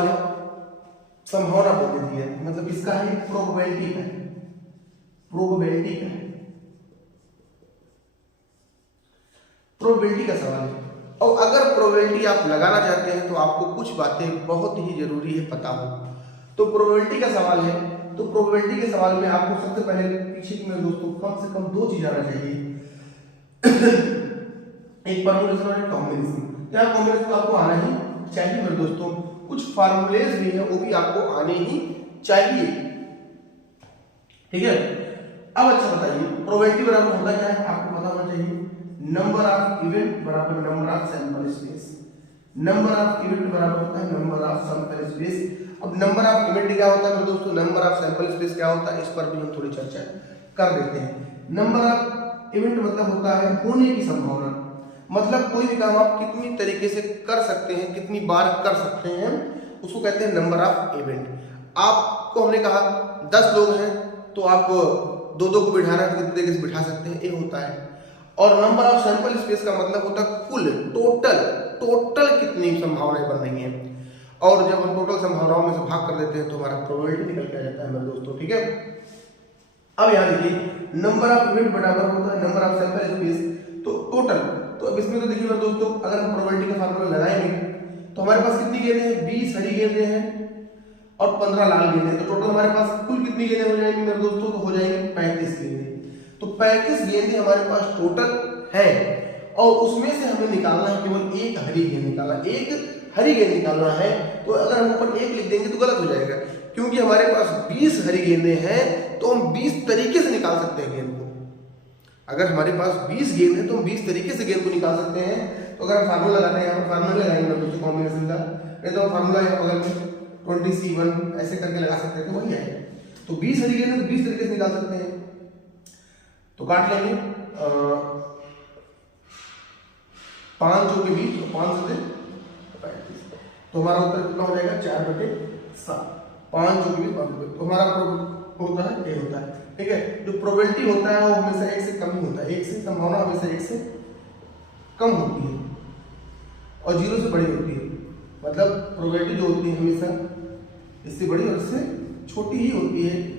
सवाल है, संभावना बोल दी है, मतलब इसका है प्रोबेबिलिटी का है, प्रोबेबिलिटी का है, प्रोबेबिलिटी का सवाल है। और अगर प्रोबेबिलिटी आप लगाना चाहते हैं तो आपको कुछ बातें बहुत ही जरूरी है पता हो। तो प्रोबेबिलिटी का सवाल है, तो प्रोबेबिलिटी के सवाल में आपको सबसे पहले पीछे की मेरे दोस्तों कम से कम दो चीज आना चाहिए, एक परमुटेशन और एक कॉम्बिनेशन। क्या कॉम्बिनेशन तो आपको आना ही चाहिए मेरे दोस्तों, कुछ फार्मूलेज भी है वो भी आपको आने ही चाहिए, ठीक है। अब अच्छा बताइए प्रोबेबिलिटी बराबर होता क्या है, आपको पता होना चाहिए नंबर ऑफ इवेंट बराबर number of sample space, number of event बराबर होता है नंबर ऑफ सैंपल स्पेस। अब नंबर ऑफ इवेंट क्या होता है मेरे दोस्तों, नंबर ऑफ सैंपल स्पेस क्या होता है, इस पर भी हम थोड़ी चर्चा कर देते हैं। नंबर ऑफ इवेंट मतलब होता है होने की संभावना, मतलब कोई भी काम आप कितनी तरीके से कर सकते हैं, कितनी बार कर सकते हैं, उसको कहते हैं नंबर ऑफ इवेंट। आपको हमने कहा 10 लोग हैं तो आप दो दो को बिठाना है, कितनी तरीके से बिठा सकते हैं, ये होता है। और नंबर ऑफ सैंपल स्पेस का मतलब होता है कुल टोटल कितनी संभावनाएं बन रही हैं, और जब हम टोटल संभावनाओं में से भाग कर देते हैं तो हमारा प्रोबेबिलिटी निकल के आ जाता है मेरे दोस्तों, ठीक है। अब यहाँ देखिए नंबर ऑफ इवेंट बराबर होता है नंबर ऑफ सैंपल स्पेस, तो टोटल। तो अब इसमें तो देखिए मेरे दोस्तों अगर हम प्रोबेबिलिटी का फार्मूला लगाएंगे तो हमारे पास कितनी गेंदें हैं, 20 हरी गेंदें हैं और 15 लाल गेंदें, तो टोटल हमारे पास कुल कितनी गेंदें हो जाएंगी मेरे दोस्तों, तो हो जाएंगी 35 गेंदें। तो 35 गेंदें हमारे पास टोटल है और उसमें से हमें निकालना है केवल एक हरी गेंद निकालना, एक हरी गेंद निकालना है। तो अगर हम ऊपर एक लिख देंगे तो गलत हो जाएगा, क्योंकि हमारे पास 20 हरी गेंदें हैं तो हम 20 तरीके से निकाल सकते हैं गेंद को। अगर हमारे पास 20 गेंद है तो हम 20 तरीके से गेंद को निकाल सकते हैं। तो अगर हम फार्मूला लगाते हैं, यहाँ पर फार्मूला लगाएंगे दोस्तों कॉम्बिनेशन का, नहीं तो फार्मूला है बगल में 20C1 ऐसे करके लगा सकते हैं, तो वही है। तो 20 हरी गेंद है तो 20 तरीके से निकाल सकते हैं। तो काट लेंगे 5 जो के 20 तो 5 से 35, तो हमारा उत्तर कितना हो जाएगा 4/7। 5 जो के 20 तो हमारा होता है ये होता है, ठीक है। जो प्रोबेबिलिटी होता है वो हमेशा 1 से कम ही होता है, 1 से संभावना हमेशा 1 से कम होती है और 0 से बड़ी होती है। मतलब प्रोबेबिलिटी जो होती है हमेशा इससे बड़ी और इससे छोटी ही होती है।